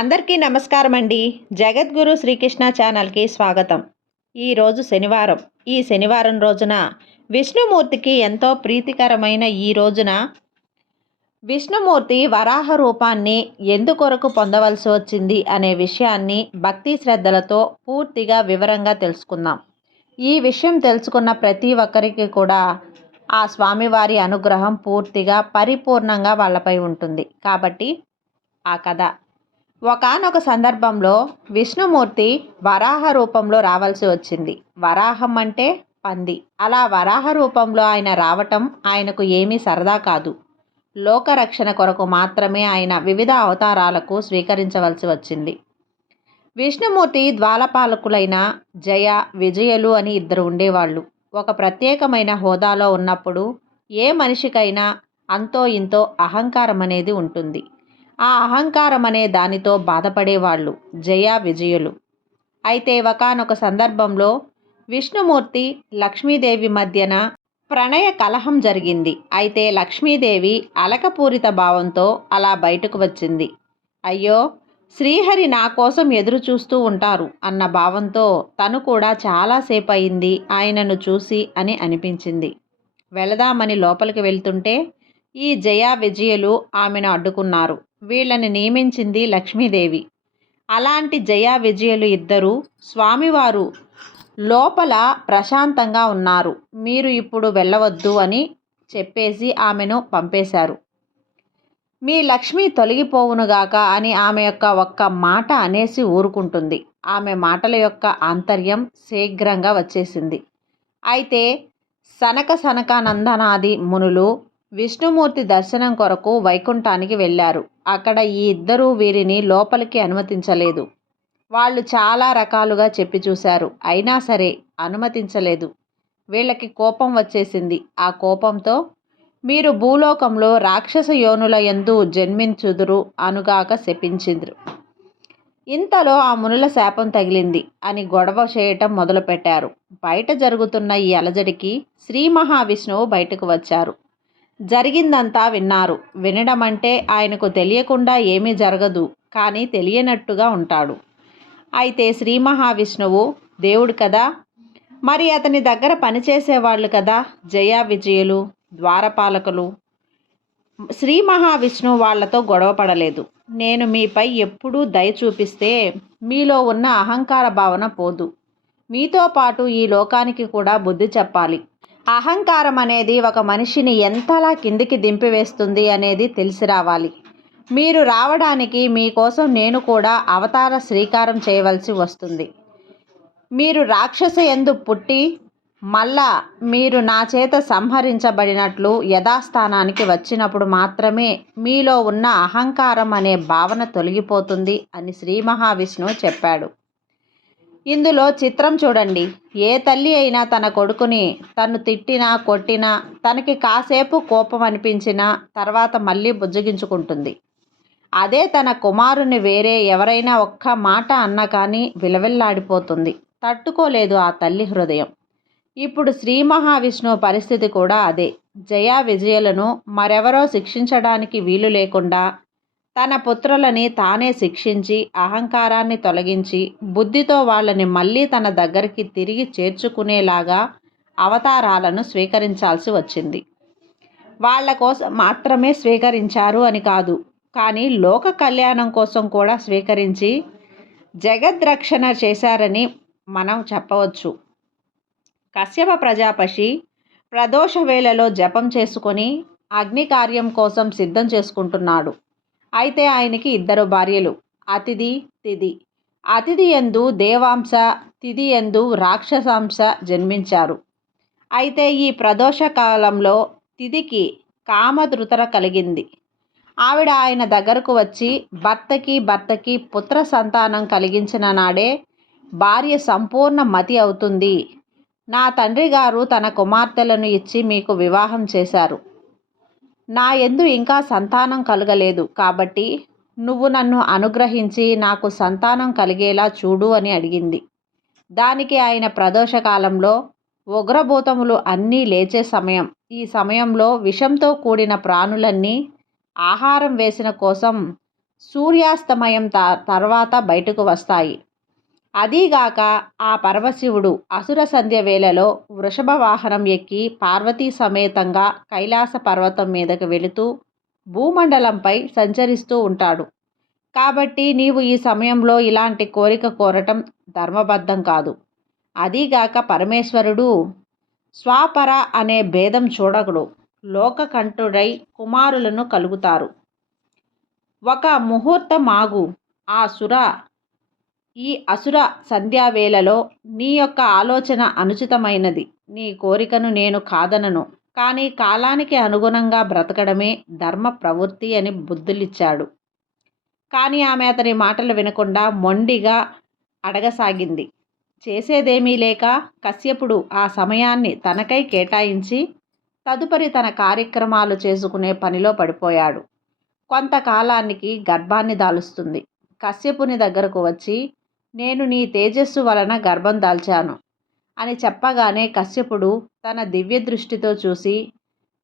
అందరికీ నమస్కారం అండి జగద్గురు శ్రీకృష్ణ ఛానల్కి స్వాగతం. ఈరోజు శనివారం. ఈ శనివారం రోజున విష్ణుమూర్తికి ఎంతో ప్రీతికరమైన ఈ రోజున విష్ణుమూర్తి వరాహ రూపాన్ని ఎందుకొరకు పొందవలసి వచ్చింది అనే విషయాన్ని భక్తి శ్రద్ధలతో పూర్తిగా వివరంగా తెలుసుకుందాం. ఈ విషయం తెలుసుకున్న ప్రతి ఒక్కరికి కూడా ఆ స్వామివారి అనుగ్రహం పూర్తిగా పరిపూర్ణంగా వాళ్ళపై ఉంటుంది. కాబట్టి ఆ కథ. ఒకానొక సందర్భంలో విష్ణుమూర్తి వరాహ రూపంలో రావాల్సి వచ్చింది. వరాహం అంటే పంది. అలా వరాహ రూపంలో ఆయన రావటం ఆయనకు ఏమీ సరదా కాదు. లోకరక్షణ కొరకు మాత్రమే ఆయన వివిధ అవతారాలకు స్వీకరించవలసి వచ్చింది. విష్ణుమూర్తి ద్వాలపాలకులైన జయ విజయలు అని ఇద్దరు ఉండేవాళ్ళు. ఒక ప్రత్యేకమైన హోదాలో ఉన్నప్పుడు ఏ మనిషికైనా అంతో ఇంతో అహంకారం అనేది ఉంటుంది. ఆ అహంకారం అనే దానితో బాధపడేవాళ్ళు జయ విజయులు. అయితే ఒకనొక సందర్భంలో విష్ణుమూర్తి లక్ష్మీదేవి మధ్యన ప్రణయ కలహం జరిగింది. అయితే లక్ష్మీదేవి అలకపూరిత భావంతో అలా బయటకు వచ్చింది. అయ్యో శ్రీహరి నా కోసం ఎదురు చూస్తూ ఉంటారు అన్న భావంతో తను కూడా చాలాసేపు అయింది ఆయనను చూసి అని అనిపించింది. వెళదామని లోపలికి వెళ్తుంటే ఈ జయా విజయులు ఆమెను అడ్డుకున్నారు. వీళ్ళని నియమించింది లక్ష్మీదేవి. అలాంటి జయ విజయులు ఇద్దరు స్వామివారు లోపల ప్రశాంతంగా ఉన్నారు. మీరు ఇప్పుడు వెళ్ళవద్దు అని చెప్పేసి ఆమెను పంపేశారు. మీ లక్ష్మి తొలగిపోవునుగాక అని ఆమె యొక్క ఒక్క మాట అనేసి ఊరుకుంటుంది. ఆమె మాటల యొక్క ఆంతర్యం శీఘ్రంగా వచ్చేసింది. అయితే సనక సనకానందనాది మునులు విష్ణుమూర్తి దర్శనం కొరకు వైకుంఠానికి వెళ్ళారు. అక్కడ ఈ ఇద్దరూ వీరిని లోపలికి అనుమతించలేదు. వాళ్ళు చాలా రకాలుగా చెప్పి చూశారు. అయినా సరే అనుమతించలేదు. వీళ్ళకి కోపం వచ్చేసింది. ఆ కోపంతో మీరు భూలోకంలో రాక్షస యోనుల ఎందు జన్మించుదురు అనుగాక శపించింద్రు. ఇంతలో ఆ మునుల శాపం తగిలింది అని గొడవ చేయటం మొదలుపెట్టారు. బయట జరుగుతున్న ఈ అలజడికి శ్రీ మహావిష్ణువు బయటకు వచ్చారు. జరిగిందంతా విన్నారు. వినడం అంటే ఆయనకు తెలియకుండా ఏమీ జరగదు కానీ తెలియనట్టుగా ఉంటాడు. అయితే శ్రీ మహావిష్ణువు దేవుడు కదా? మరి అతని దగ్గర పనిచేసేవాళ్ళు కదా? జయ విజయులు ద్వారపాలకులు. శ్రీ మహావిష్ణువు వాళ్ళతో గొడవ పడలేదు. నేను మీపై ఎప్పుడూ దయ చూపిస్తే మీలో ఉన్న అహంకార భావన పోదు. మీతో పాటు ఈ లోకానికి కూడా బుద్ధి చెప్పాలి. అహంకారం అనేది ఒక మనిషిని ఎంతలా కిందికి దింపివేస్తుంది అనేది తెలిసి రావాలి. మీరు రావడానికి మీకోసం నేను కూడా అవతార శ్రీకారం చేయవలసి వస్తుంది. మీరు రాక్షస ఎందు పుట్టి మళ్ళా మీరు నా చేత సంహరించబడినట్లు యథాస్థానానికి వచ్చినప్పుడు మాత్రమే మీలో ఉన్న అహంకారం అనే భావన తొలగిపోతుంది అని శ్రీ మహావిష్ణువు చెప్పాడు. ఇందులో చిత్రం చూడండి. ఏ తల్లి అయినా తన కొడుకుని తను తిట్టినా కొట్టినా తనకి కాసేపు కోపం అనిపించినా తర్వాత మళ్ళీ బుజ్జగించుకుంటుంది. అదే తన కుమారుని వేరే ఎవరైనా ఒక్క మాట అన్నా కానీ విలవిల్లాడిపోతుంది. తట్టుకోలేదు ఆ తల్లి హృదయం. ఇప్పుడు శ్రీ మహావిష్ణువు పరిస్థితి కూడా అదే. జయా విజయులను మరెవరో శిక్షించడానికి వీలు లేకుండా తన పుత్రులని తానే శిక్షించి అహంకారాన్ని తొలగించి బుద్ధితో వాళ్ళని మళ్ళీ తన దగ్గరికి తిరిగి చేర్చుకునేలాగా అవతారాలను స్వీకరించాల్సి వచ్చింది. వాళ్ళ కోసం మాత్రమే స్వీకరించారు అని కాదు కానీ లోక కళ్యాణం కోసం కూడా స్వీకరించి జగద్రక్షణ చేశారని మనం చెప్పవచ్చు. కశ్యప ప్రజాపశి ప్రదోష వేళలో జపం చేసుకొని అగ్ని కార్యం కోసం సిద్ధం చేసుకుంటున్నాడు. అయితే ఆయనకి ఇద్దరు భార్యలు. అతిథి తిథి. అతిథి ఎందు దేవాంశ తిథి ఎందు రాక్షసాంశ జన్మించారు. అయితే ఈ ప్రదోష కాలంలో తిథికి కామధృతర కలిగింది. ఆవిడ ఆయన దగ్గరకు వచ్చి భర్తకి భర్తకి పుత్ర సంతానం కలిగించిన నాడే భార్య సంపూర్ణ మతి అవుతుంది. నా తండ్రి గారు తన కుమార్తెలను ఇచ్చి మీకు వివాహం చేశారు. నా ఎందు ఇంకా సంతానం కలగలేదు. కాబట్టి నువ్వు నన్ను అనుగ్రహించి నాకు సంతానం కలిగేలా చూడు అని అడిగింది. దానికి ఆయన ప్రదోషకాలంలో ఉగ్రభూతములు అన్నీ లేచే సమయం. ఈ సమయంలో విషంతో కూడిన ప్రాణులన్నీ ఆహారం వేసిన కోసం సూర్యాస్తమయం తర్వాత బయటకు వస్తాయి. అదీగాక ఆ పరమశివుడు అసుర సంధ్య వేళలో వృషభ వాహనం ఎక్కి పార్వతీ సమేతంగా కైలాస పర్వతం మీదకు వెళుతూ భూమండలంపై సంచరిస్తూ ఉంటాడు. కాబట్టి నీవు ఈ సమయంలో ఇలాంటి కోరిక కోరటం ధర్మబద్ధం కాదు. అదీగాక పరమేశ్వరుడు స్వాపర అనే భేదం చూడకుడు. లోకకంఠుడై కుమారులను కలుగుతారు. ఒక ముహూర్తమాగు ఆ సుర ఈ అసుర సంధ్యావేళలో నీ యొక్క ఆలోచన అనుచితమైనది. నీ కోరికను నేను కాదనను. కానీ కాలానికి అనుగుణంగా బ్రతకడమే ధర్మ ప్రవృత్తి అని బుద్ధులిచ్చాడు. కానీ ఆమె అతని మాటలు వినకుండా మొండిగా అడగసాగింది. చేసేదేమీ లేక కశ్యపుడు ఆ సమయాన్ని తనకై కేటాయించి తదుపరి తన కార్యక్రమాలు చేసుకునే పనిలో పడిపోయాడు. కొంతకాలానికి గర్భాన్ని దాలుస్తుంది. కశ్యపుని దగ్గరకు వచ్చి నేను నీ తేజస్సు వలన గర్భం దాల్చాను. అని చెప్పగానే కశ్యపుడు తన దివ్య దృష్టితో చూసి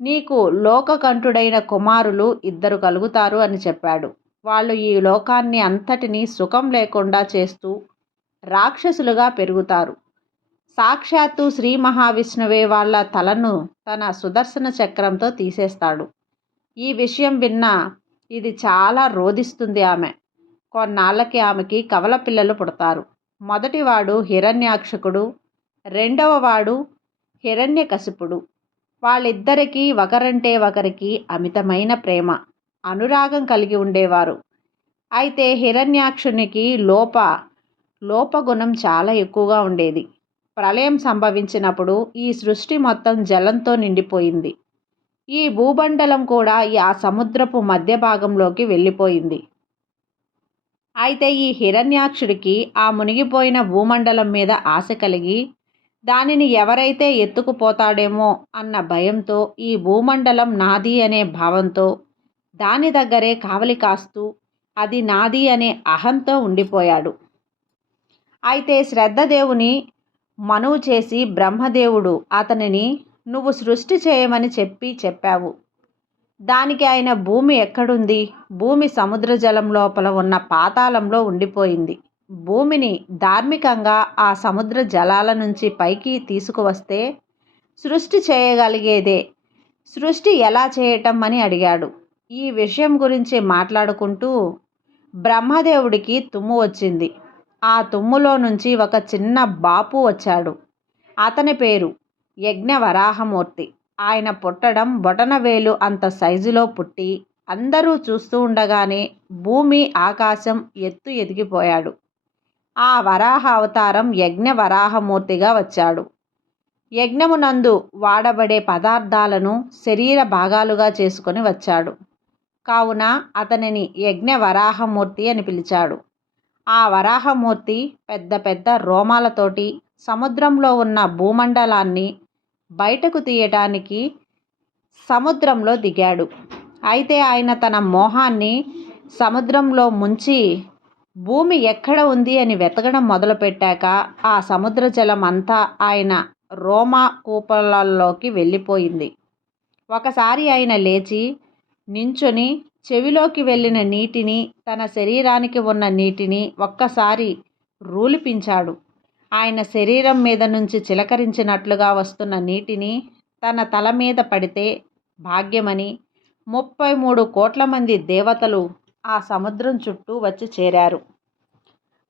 నీకు లోకకంఠుడైన కుమారులు ఇద్దరు కలుగుతారు అని చెప్పాడు. వాళ్ళు ఈ లోకాన్ని అంతటినీ సుఖం లేకుండా చేస్తూ రాక్షసులుగా పెరుగుతారు. సాక్షాత్తు శ్రీ మహావిష్ణువే వాళ్ళ తలను తన సుదర్శన చక్రంతో తీసేస్తాడు. ఈ విషయం విన్న ఇది చాలా రోధిస్తుంది ఆమె. కొన్నాళ్ళకి ఆమెకి కవల పిల్లలు పుడతారు. మొదటివాడు హిరణ్యాక్షకుడు రెండవ వాడు హిరణ్యకశిపుడు. వాళ్ళిద్దరికీ ఒకరంటే ఒకరికి అమితమైన ప్రేమ అనురాగం కలిగి ఉండేవారు. అయితే హిరణ్యాక్షునికి లోప లోపగుణం చాలా ఎక్కువగా ఉండేది. ప్రళయం సంభవించినప్పుడు ఈ సృష్టి మొత్తం జలంతో నిండిపోయింది. ఈ భూమండలం కూడా ఆ సముద్రపు మధ్య భాగంలోకి వెళ్ళిపోయింది. అయితే ఈ హిరణ్యాక్షుడికి ఆ మునిగిపోయిన భూమండలం మీద ఆశ కలిగి దానిని ఎవరైతే ఎత్తుకుపోతాడేమో అన్న భయంతో ఈ భూమండలం నాది అనే భావంతో దాని దగ్గరే కావలి కాస్తూ అది నాది అనే అహంతో ఉండిపోయాడు. అయితే శ్రద్ధదేవుని మనువు చేసి బ్రహ్మదేవుడు అతనిని నువ్వు సృష్టి చేయమని చెప్పి చెప్పావు. దానికి ఆయన భూమి ఎక్కడుంది? భూమి సముద్ర జలం లోపల ఉన్న పాతాళంలో ఉండిపోయింది. భూమిని ధార్మికంగా ఆ సముద్ర జలాల నుంచి పైకి తీసుకువస్తే సృష్టి చేయగలిగేదే. సృష్టి ఎలా చేయటం అని అడిగాడు. ఈ విషయం గురించి మాట్లాడుకుంటూ బ్రహ్మదేవుడికి తుమ్ము వచ్చింది. ఆ తుమ్ములో నుంచి ఒక చిన్న బాపు వచ్చాడు. అతని పేరు యజ్ఞవరాహమూర్తి. ఆయన పుట్టడం బొటనవేలు అంత సైజులో పుట్టి అందరూ చూస్తూ ఉండగానే భూమి ఆకాశం ఎత్తు ఎదిగిపోయాడు. ఆ వరాహ అవతారం యజ్ఞ వరాహమూర్తిగా వచ్చాడు. యజ్ఞమునందు వాడబడే పదార్థాలను శరీర భాగాలుగా చేసుకొని వచ్చాడు. కావున అతనిని యజ్ఞ వరాహమూర్తి అని పిలిచాడు. ఆ వరాహమూర్తి పెద్ద పెద్ద రోమాలతోటి సముద్రంలో ఉన్న భూమండలాన్ని బయటకు తీయటానికి సముద్రంలో దిగాడు. అయితే ఆయన తన మోహాన్ని సముద్రంలో ముంచి భూమి ఎక్కడ ఉంది? అని వెతకడం మొదలుపెట్టాక ఆ సముద్ర జలం అంతా ఆయన రోమా కూపలలోకి వెళ్ళిపోయింది. ఒకసారి ఆయన లేచి నించుని చెవిలోకి వెళ్ళిన నీటిని తన శరీరానికి ఉన్న నీటిని ఒక్కసారి రూలిపించాడు. ఆయన శరీరం మీద నుంచి చిలకరించినట్లుగా వస్తున్న నీటిని తన తల మీద పడితే భాగ్యమని ముప్పై మూడు కోట్ల మంది దేవతలు ఆ సముద్రం చుట్టూ వచ్చి చేరారు.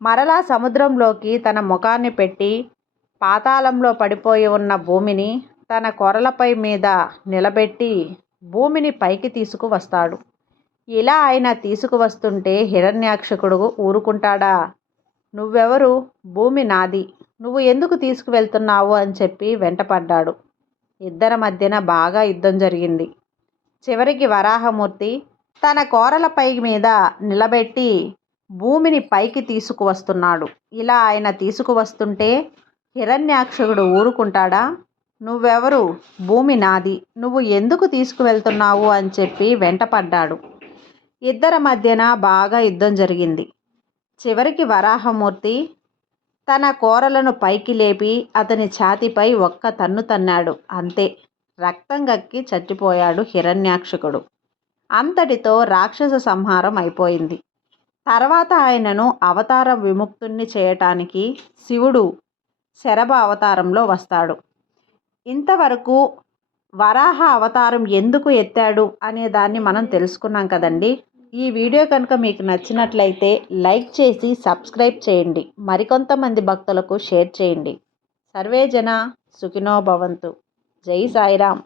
మరలా సముద్రంలోకి తన ముఖాన్ని పెట్టి పాతాళంలో పడిపోయి ఉన్న భూమిని తన కొరలపై మీద నిలబెట్టి భూమిని పైకి తీసుకువస్తాడు. ఇలా ఆయన తీసుకువస్తుంటే హిరణ్యాక్షకుడు ఊరుకుంటాడా? నువ్వెవరు? భూమి నాది. నువ్వు ఎందుకు తీసుకువెళ్తున్నావు? అని చెప్పి వెంటపడ్డాడు. ఇద్దరి మధ్యన బాగా యుద్ధం జరిగింది. చివరికి వరాహమూర్తి తన కోరలపై మీద నిలబెట్టి భూమిని పైకి తీసుకువస్తున్నాడు. ఇలా ఆయన తీసుకువస్తుంటే హిరణ్యాక్షకుడు ఊరుకుంటాడా? నువ్వెవరు? భూమి నాది. నువ్వు ఎందుకు తీసుకువెళ్తున్నావు? అని చెప్పి వెంటపడ్డాడు. ఇద్దరి మధ్యన బాగా యుద్ధం జరిగింది. చివరికి వరాహమూర్తి తన కోరలను పైకి లేపి అతని ఛాతిపై ఒక్క తన్ను తన్నాడు. అంతే. రక్తం గక్కి చచ్చిపోయాడు హిరణ్యాక్షకుడు. అంతటితో రాక్షస సంహారం అయిపోయింది. తర్వాత ఆయనను అవతార విముక్తుణ్ణి చేయటానికి శివుడు శరభ అవతారంలో వస్తాడు. ఇంతవరకు వరాహ అవతారం ఎందుకు ఎత్తాడు అనే దాన్ని మనం తెలుసుకున్నాం కదండి. ఈ వీడియో కనుక మీకు నచ్చినట్లయితే లైక్ చేసి సబ్స్క్రైబ్ చేయండి. మరికొంతమంది భక్తులకు షేర్ చేయండి. సర్వే జన సుఖినో భవంతు. జై సాయిరామ్.